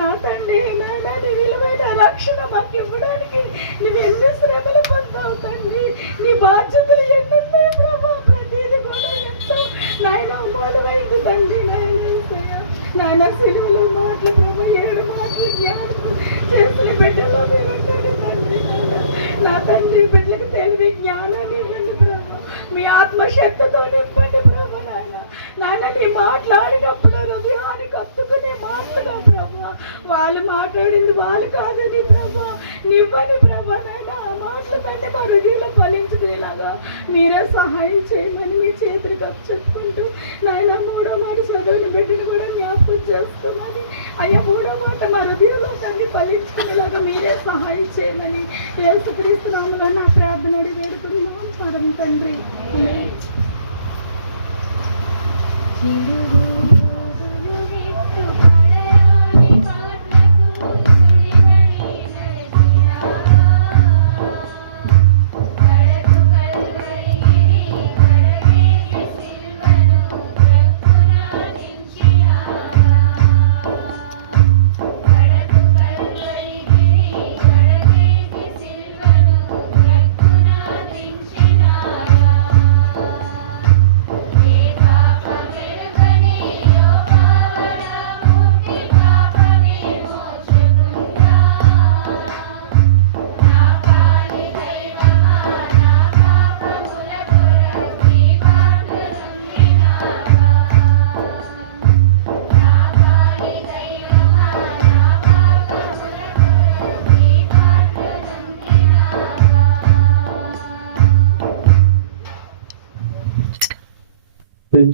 నా తండ్రి నాయన నీ విలువైన రక్షణ మాకు ఇవ్వడానికి నువ్వు ఎన్ని శ్రమలు పొందావు తండ్రి నీ బాధ్యతలు ఎన్నున్నాయి ప్రభు ప్రతిదీ కూడా ఎంతో నాయన మూలమైంది తండ్రి నాయన యేసయ్యా నాయన సిలువలో మాటలు ప్రభు 7 మాటలు జ్ఞానం చేసిన బిడ్డలో మీరు ఉండండి తండ్రి నా తండ్రి బిడ్డలకు తెలివి జ్ఞానాన్ని ఇవ్వండి ప్రభు మీ ఆత్మశక్తితో నింపండి ప్రభు నాయన నీ మాట్లాడినప్పుడు హృదయానికి హత్తుకునే మాటలుగా ప్రభు వాళ్ళు మాట్లాడింది వాళ్ళు కాదని ప్రభు నివ్వని ప్రభు నాయన ఆ మాటలు తండ్రి మా హృదయంలో ఫలించుకునేలాగా మీరే సహాయం చేయమని మీ చేతులు కప్పు చెప్పుకుంటూ నాయన 3వ మాట చదువుని బిడ్డను కూడా జ్ఞాపకం చేసుకోమని అయ్యా 3వ మాట మా హృదయంలో తండ్రి ఫలించుకునేలాగా మీరే సహాయం చేయమని యేసుక్రీస్తు నామములో నా ప్రార్థన వేడుకుంటున్నాం పరమ తండ్రి.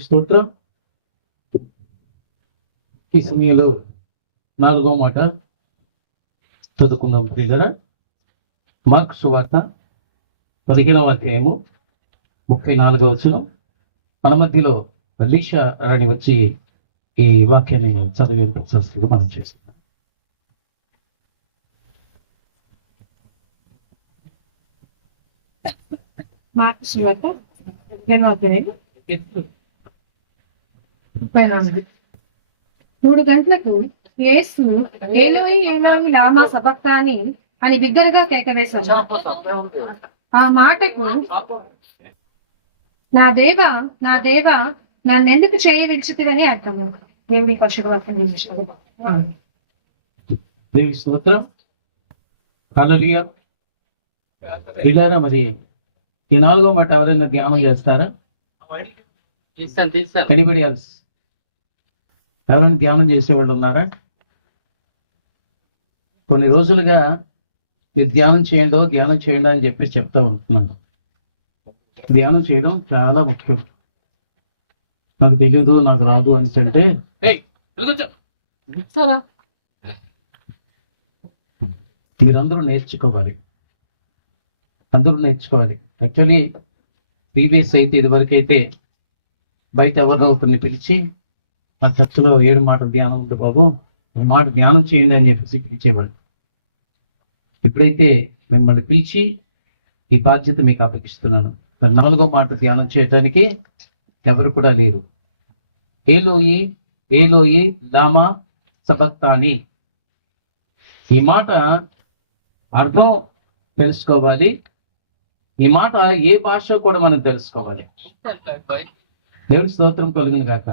స్తోత్రం. ఈ సమయంలో 4వ మాట చదువుకుందాం ప్రియులారా. మార్కు సువార్త 15వ అధ్యాయము 34వ వచనం. మన మధ్యలో అలీషా రాణి వచ్చి ఈ వాక్యాన్ని చదివే ప్రశస్తులు మనం చేస్తున్నాం. మార్కు సువార్త 15వ అధ్యాయం 3 గంటలకు యేసు ఏలోయి ఏలోయి లామా సబక్తాని అని బిగ్గరగా కేకవేశాడు. ఆ మాటకు నా దేవా నన్నెందుకు చేయి విడిచితివని అర్థము. దేవుని పరిశుభ్ర దేవి స్తోత్రం. హల్లెలూయా. ఇలారా మరి ఈ 4వ మాట ఎవరైనా ధ్యానం చేస్తారా? Anybody else? ఎవరైనా ధ్యానం చేసేవాళ్ళు ఉన్నారా? కొన్ని రోజులుగా మీరు ధ్యానం చేయండి అని చెప్పి చెప్తా ఉంటున్నాను. ధ్యానం చేయడం చాలా ముఖ్యం. నాకు తెలియదు, నాకు రాదు అని అంటే మీరందరూ నేర్చుకోవాలి. యాక్చువల్లీ ప్రీవియస్ అయితే ఇదివరకైతే బయట ఎవరు అవుతుంది పిలిచి ఆ చర్చలో 7 మాటలు ధ్యానం ఉంది బాబు, 1 మాట ధ్యానం చేయండి అని చెప్పేసి పిలిచేవాడు. ఇప్పుడైతే మిమ్మల్ని పిలిచి ఈ బాధ్యత మీకు అప్పగిస్తున్నాను. 4వ మాట ధ్యానం చేయడానికి ఎవరు కూడా లేరు. ఏలోయి ఏలోయి లామా సబక్తాని. ఈ మాట అర్థం తెలుసుకోవాలి. ఈ మాట ఏ భాష కూడా మనం తెలుసుకోవాలి. దేవుడి స్తోత్రం కలుగును గాక.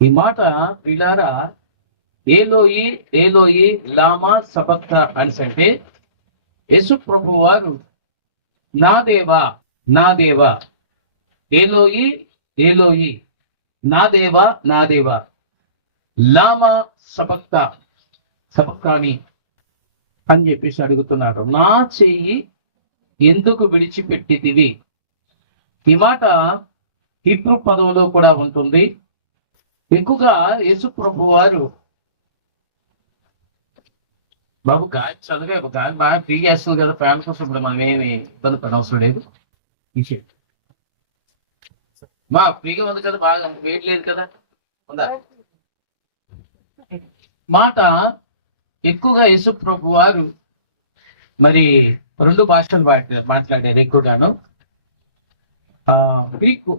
ఈ మాట పిల్లారా ఏలోయి ఏలోయి లామా సబక్త అంటే యేసు ప్రభు వారు నా దేవా నా దేవా, ఏలోయి ఏలోయి, నా దేవా నా దేవా, లామా సబక్త సబక్తాని అని చెప్పేసి అడుగుతున్నారు. నా చెయ్యి ఎందుకు విడిచిపెట్టితివి? ఈ మాట హీబ్రూ పదవులో కూడా ఉంటుంది. ఎక్కువగా యేసు ప్రభు వారు బాబు గాలి చదివే గాలి బాగా పీగేస్తుంది కదా, ఫ్యాన్ కోసం ఇప్పుడు మనం ఏమి ఇబ్బంది పడవసరం లేదు. మా ఫ్రీగా ఉంది కదా, బాగా వెయిట్ లేదు కదా, ఉందా? మాట ఎక్కువగా యేసు ప్రభు వారు మరి 2 భాషలు మాట్లాడారు. ఎక్కువగాను గ్రీక్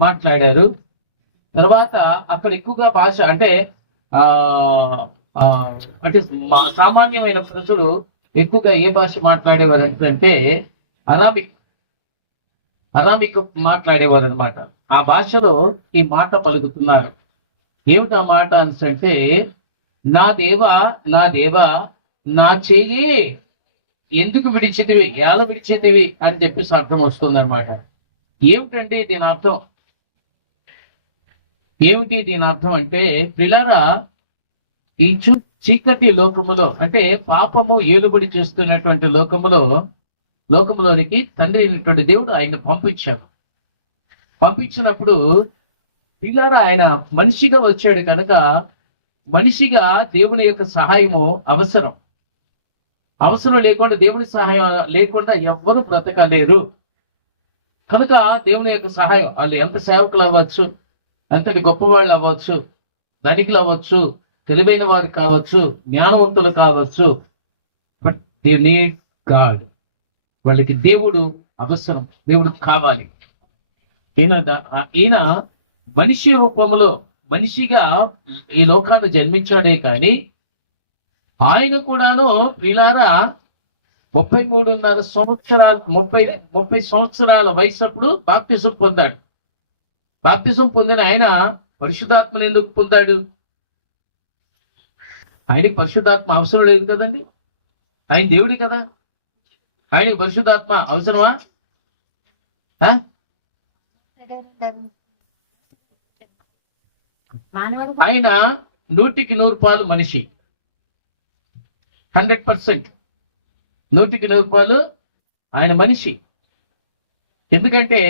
మాట్లాడారు. తర్వాత అక్కడ ఎక్కువగా భాష అంటే అంటే సామాన్యమైన ప్రజలు ఎక్కువగా ఏ భాష మాట్లాడేవారు అంటే అరామిక్ మాట్లాడేవారు అనమాట. ఆ భాషలో ఈ మాట పలుకుతున్నారు. ఏమిటి ఆ మాట అంటే, నా దేవా నా దేవా, నా చెయ్యి ఎందుకు విడిచేటివి, ఎలా విడిచేటివి అని చెప్పేసి అర్థం వస్తుంది అనమాట. ఏమిటండి దీని అర్థం? ఏమిటి దీని అర్థం అంటే, పిల్లరా ఈ చీకటి లోకములో అంటే పాపము ఏలుబడి చేస్తున్నటువంటి లోకములోనికి తండ్రి అయినటువంటి దేవుడు ఆయన పంపించాడు. పంపించినప్పుడు పిల్లరా ఆయన మనిషిగా వచ్చాడు కనుక మనిషిగా దేవుని యొక్క సహాయము అవసరం లేకుండా, దేవుని సహాయం లేకుండా ఎవ్వరు బ్రతకలేరు. కనుక దేవుని యొక్క సహాయం, వాళ్ళు ఎంత సేవకులు అవ్వచ్చు, ఎంతటి గొప్పవాళ్ళు అవ్వచ్చు, ధనికులు అవ్వచ్చు, తెలివైన వారు కావచ్చు, జ్ఞానవంతులు కావచ్చు, బట్ దే నీడ్ గాడ్. వాళ్ళకి దేవుడు అవసరం, దేవుడు కావాలి. ఈయన మనిషి రూపంలో మనిషిగా ఈ లోకాన్ని జన్మించాడే కానీ ఆయన కూడాను ప్రియులారా 33.5 సంవత్సరాలు 30 సంవత్సరాల వయసప్పుడు బాప్తిజం పొందాడు. బాప్తిజం పొందిన ఆయన పరిశుద్ధాత్మను ఎందుకు పొందాడు? ఆయనకి పరిశుద్ధాత్మ అవసరం లేదు కదండి, ఆయన దేవుడి కదా. ఆయనకి పరిశుద్ధాత్మ అవసరమా? ఆయన 100% మనిషి, 100%, 100% ఆయన మనిషి. ఎందుకంటే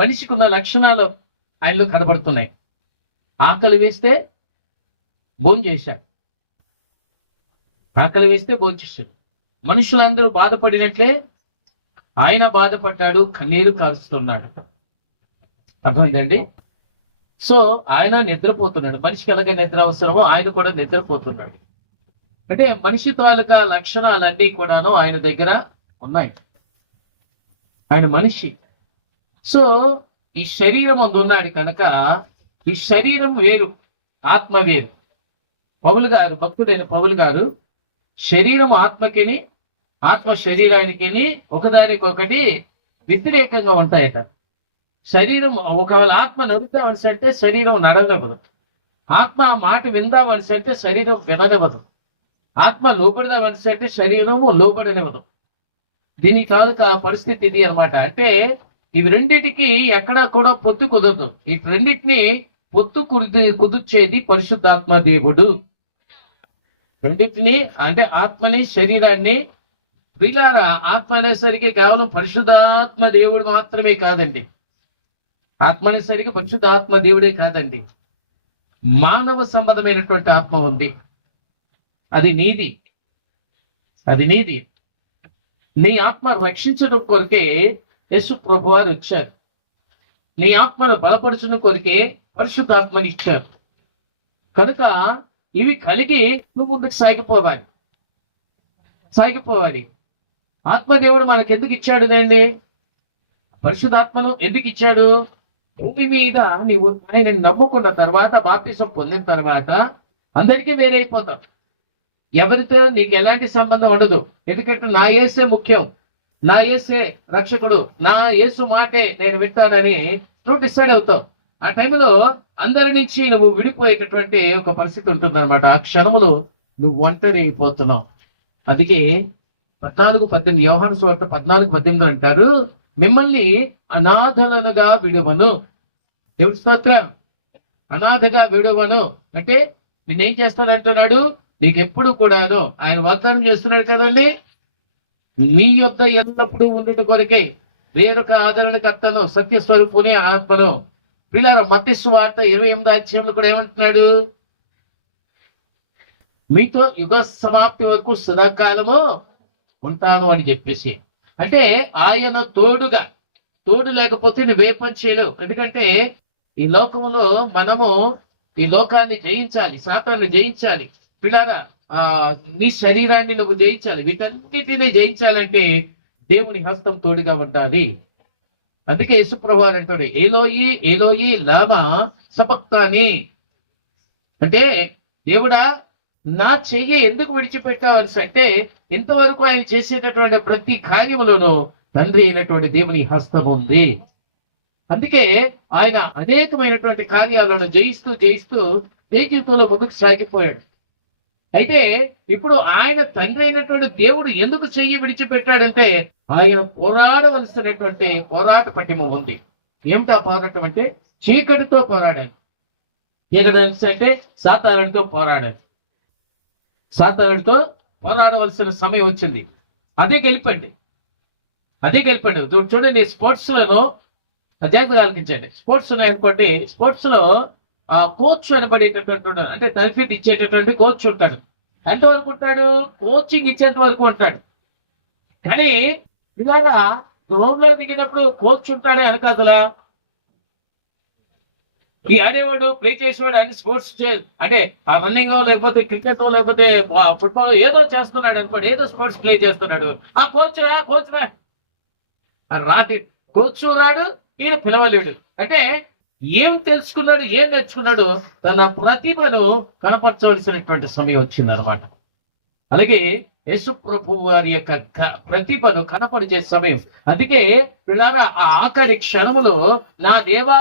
మనిషికి ఉన్న లక్షణాలు ఆయనలో కనబడుతున్నాయి. ఆకలి వేస్తే భోంచేశాడు, ఆకలి వేస్తే భోంచేశాడు. మనుషులందరూ బాధపడినట్లే ఆయన బాధపడ్డాడు, కన్నీరు కారుస్తున్నాడు. అర్థమైందండి? సో ఆయన నిద్రపోతున్నాడు. మనిషికి ఎలాగ నిద్ర అవసరమో ఆయన కూడా నిద్రపోతున్నాడు. అంటే మనిషి తాలూకా లక్షణాలన్నీ కూడాను ఆయన దగ్గర ఉన్నాయి. ఆయన మనిషి. సో ఈ శరీరం అందున్నాడు కనుక ఈ శరీరం వేరు, ఆత్మ వేరు. భక్తుడైన పౌలు గారు శరీరం ఆత్మకిని, ఆత్మ శరీరానికి ఒకదానికొకటి వ్యతిరేకంగా ఉంటాయట. శరీరం ఒకవేళ ఆత్మ నడుద్దామని అంటే శరీరం నడవనివ్వదు, ఆత్మ మాట విందామని అంటే శరీరం విననివ్వదు, ఆత్మ లోపడదామని అంటే శరీరము లోపడనివ్వదు. దీని కాదుక పరిస్థితి ఇది అనమాట. అంటే ఇవి రెండింటికి ఎక్కడా కూడా పొత్తు కుదరదు. ఈ రెండింటిని పొత్తు కుదుర్చేది పరిశుద్ధాత్మ దేవుడు. రెండింటిని అంటే ఆత్మని శరీరాన్ని. వీళ్ళారా ఆత్మ అనేసరికి కేవలం పరిశుద్ధాత్మ దేవుడు మాత్రమే కాదండి. ఆత్మ అనేసరికి పరిశుద్ధాత్మ దేవుడే కాదండి, మానవ సంబంధమైనటువంటి ఆత్మ ఉంది. అది నీది. నీ ఆత్మ రక్షించడం కొరకే యేసు ప్రభు వారు వచ్చారు. నీ ఆత్మను బలపరచడం కొరకే పరిశుద్ధాత్మని ఇచ్చారు. కనుక ఇవి కలిగి నువ్వు ముందుకు సాగిపోవాలి. ఆత్మదేవుడు మనకెందుకు ఇచ్చాడు అండి? పరిశుద్ధాత్మను ఎందుకు ఇచ్చాడు? భూమి మీద నీవు ఆయన నమ్ముకున్న తర్వాత, బాప్తిసం పొందిన తర్వాత అందరికీ వేరైపోతావు. ఎవరితో నీకు ఎలాంటి సంబంధం ఉండదు. ఎందుకంటే నా యేసే ముఖ్యం, నా యేసే రక్షకుడు, నా యేసు మాటే నేను వింటానని నువ్వు డిసైడ్ అవుతావు. ఆ టైంలో అందరి నుంచి నువ్వు విడిపోయేటటువంటి ఒక పరిస్థితి ఉంటుందన్నమాట. ఆ క్షణములో నువ్వు ఒంటరి అయిపోతున్నావు. అందుకే 14:18 యోహాను సువార్త 14:18 అంటారు, మిమ్మల్ని అనాథలుగా విడువను. దేవుడి స్తోత్రం. అనాథగా విడువను అంటే నేనేం చేస్తానంటున్నాడు, నీకెప్పుడు కూడాను ఆయన వాగ్దానం చేస్తున్నాడు కదండి, మీ యొద్ద ఎల్లప్పుడూ ఉండుట కొరకే వేరొక ఆదరణకర్తను సత్యస్వరూపుని ఆత్మను. పిల్లల మత్తయి సువార్త 28వ అధ్యాయంలో కూడా ఏమంటున్నాడు, మీతో యుగ సమాప్తి వరకు సదాకాలము ఉంటాను అని చెప్పేసి. అంటే ఆయన తోడు లేకపోతే నువ్వే పని చేయలేవు. ఎందుకంటే ఈ లోకంలో మనము ఈ లోకాన్ని జయించాలి, సాతాన్ని జయించాలి. పిల్లారా, నీ శరీరాన్ని నువ్వు జయించాలి. వీటన్నిటినీ జయించాలంటే దేవుని హస్తం తోడుగా ఉండాలి. అందుకే యేసుప్రభు అంటాడు, ఏలోయి ఏలోయి లామా సబక్తాని అంటే, దేవుడా నా చెయ్యి ఎందుకు విడిచిపెట్టాల్సి అంటే, ఇంతవరకు ఆయన చేసేటటువంటి ప్రతి కార్యములోనూ తండ్రి అయినటువంటి దేవుని హస్తం ఉంది. అందుకే ఆయన అనేకమైనటువంటి కార్యాలను జయిస్తూ జీవితంలో ముందుకు సాగిపోయాడు. అయితే ఇప్పుడు ఆయన తండ్రి అయినటువంటి దేవుడు ఎందుకు చెయ్యి విడిచిపెట్టాడంటే, ఆయన పోరాడవలసినటువంటి పోరాట పటిమ ఉంది. ఏమిటా పోరాటం అంటే, చీకటితో పోరాడాలి. చీకటి అంటే సాతానుడితో పోరాడాలి. సాతానుడితో పోరాడవలసిన సమయం వచ్చింది. అదే గెలిపండి. చూడండి, స్పోర్ట్స్ లను జాగ్రత్తగా ఆలోచించండి. స్పోర్ట్స్ ఉన్నాయనుకోండి, స్పోర్ట్స్ లో కోచ్ అనబడేటటువంటి అంటే తరఫీదు ఇచ్చేటటువంటి కోచ్ ఉంటాడు. ఎంతవరకు ఉంటాడు? కోచింగ్ ఇచ్చేంత వరకు ఉంటాడు. కానీ ఇలాగా గ్రౌండ్ లో దిగినప్పుడు కోచ్ ఉంటాడే అనకాదులా. ఈ ఆడేవాడు, ప్లే చేసేవాడు అన్ని స్పోర్ట్స్ అంటే ఆ రన్నింగ్ లేకపోతే క్రికెట్ లేకపోతే ఫుట్బాల్ ఏదో చేస్తున్నాడు అనుకోండి, ఏదో స్పోర్ట్స్ ప్లే చేస్తున్నాడు. ఆ కోచ్ రా రాటి కోచ్ రాడు, ఈయన పిలవలేడు. అంటే ఏం తెలుసుకున్నాడు, ఏం నేర్చుకున్నాడు, తన ప్రతిభను కనపరచవలసినటువంటి సమయం వచ్చింది అనమాట. అలాగే యేసు ప్రభు వారి యొక్క ప్రతిభను కనపరిచే సమయం. అందుకే పిల్లరా, ఆ ఆఖరి క్షణములో నా దేవా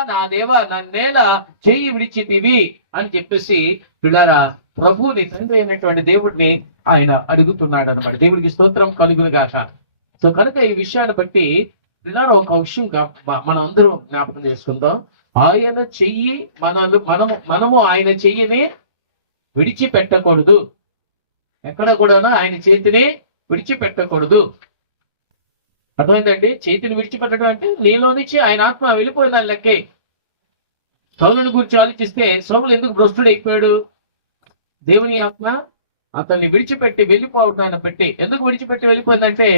నన్నేలా చేయి విడిచితివి అని చెప్పేసి పిల్లరా ప్రభువుని, తండ్రి అయినటువంటి దేవుడిని ఆయన అడుగుతున్నాడు అనమాట. దేవుడికి స్తోత్రం కలుగునుగాక. సో కనుక ఈ విషయాన్ని బట్టి పిల్లరా ఒక విషయం మనం అందరం జ్ఞాపకం చేసుకుందాం. ఆయన చెయ్యి మనము ఆయన చెయ్యిని విడిచిపెట్టకూడదు. ఎక్కడ కూడా ఆయన చేతిని విడిచిపెట్టకూడదు. అర్థమైందండి? చేతిని విడిచిపెట్టడం అంటే నీలో నుంచి ఆయన ఆత్మ వెళ్ళిపోయిందని లెక్కే. సౌలుని గురించి ఆలోచిస్తే సౌలు ఎందుకు భ్రష్టుడు అయిపోయాడు? దేవుని ఆత్మ అతన్ని విడిచిపెట్టి వెళ్ళిపోవడాన్ని బట్టి. ఎందుకు విడిచిపెట్టి వెళ్ళిపోయిందంటే,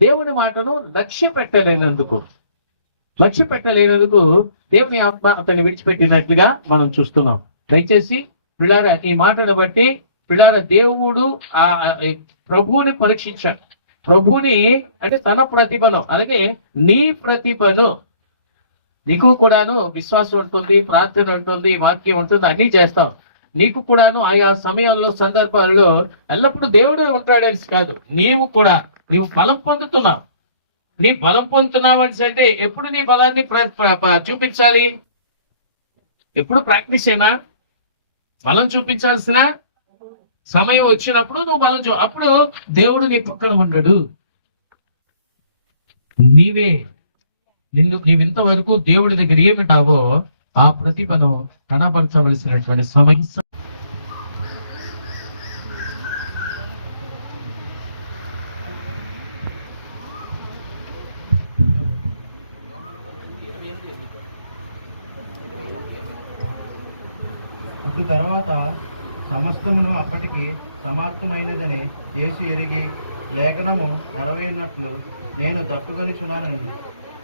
దేవుని మాటను లక్ష్య పెట్టలేనందుకు దేవుని ఆత్మ అతన్ని విడిచిపెట్టినట్లుగా మనం చూస్తున్నాం. దయచేసి పిల్లారా, ఈ మాటను బట్టి పిల్లారా, దేవుడు ఆ ప్రభువుని పరీక్షించాడు. ప్రభువుని అంటే తన ప్రతిభను, అలాగే నీ ప్రతిభను. నీకు కూడాను విశ్వాసం ఉంటుంది, ప్రార్థన ఉంటుంది, వాక్యం ఉంటుంది, అన్నీ చేస్తాం. నీకు కూడాను ఆయా సమయాల్లో, సందర్భాలలో ఎల్లప్పుడూ దేవుడు ఉంటాడని కాదు, నీవు బలం పొందుతున్నావు. నీ బలం పొందుతున్నావు అంటే ఎప్పుడు నీ బలాన్ని చూపించాలి? ఎప్పుడు ప్రాక్టీస్ అయినా బలం చూపించాల్సిన సమయం వచ్చినప్పుడు నువ్వు బలం అప్పుడు దేవుడు నీ పక్కన ఉండడు. నీవింతవరకు దేవుడి దగ్గర ఏమిటావో ఆ ప్రతిభను కనపరచవలసినటువంటి సమయం. తర్వాత సమస్తమును అప్పటికి సమాప్తమైనదని యేసు ఎరిగి, లేఖనము నెరవేరినట్లు నేను తప్పుకొనిచున్నానని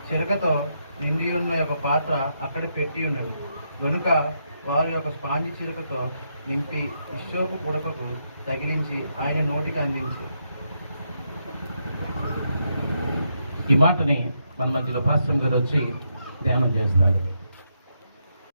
చిరకతో నిండి ఉన్న ఒక పాత్ర అక్కడ పెట్టి ఉన్నది. కనుక వారి యొక్క స్పాంజి చిరకతో నింపి ఇష్యోపు పుడకకు తగిలించి ఆయన నోటికి అందించి. ఈ మాటని మన మధ్యలో పాస్టర్ గారు వచ్చి ధ్యానం చేస్తారు.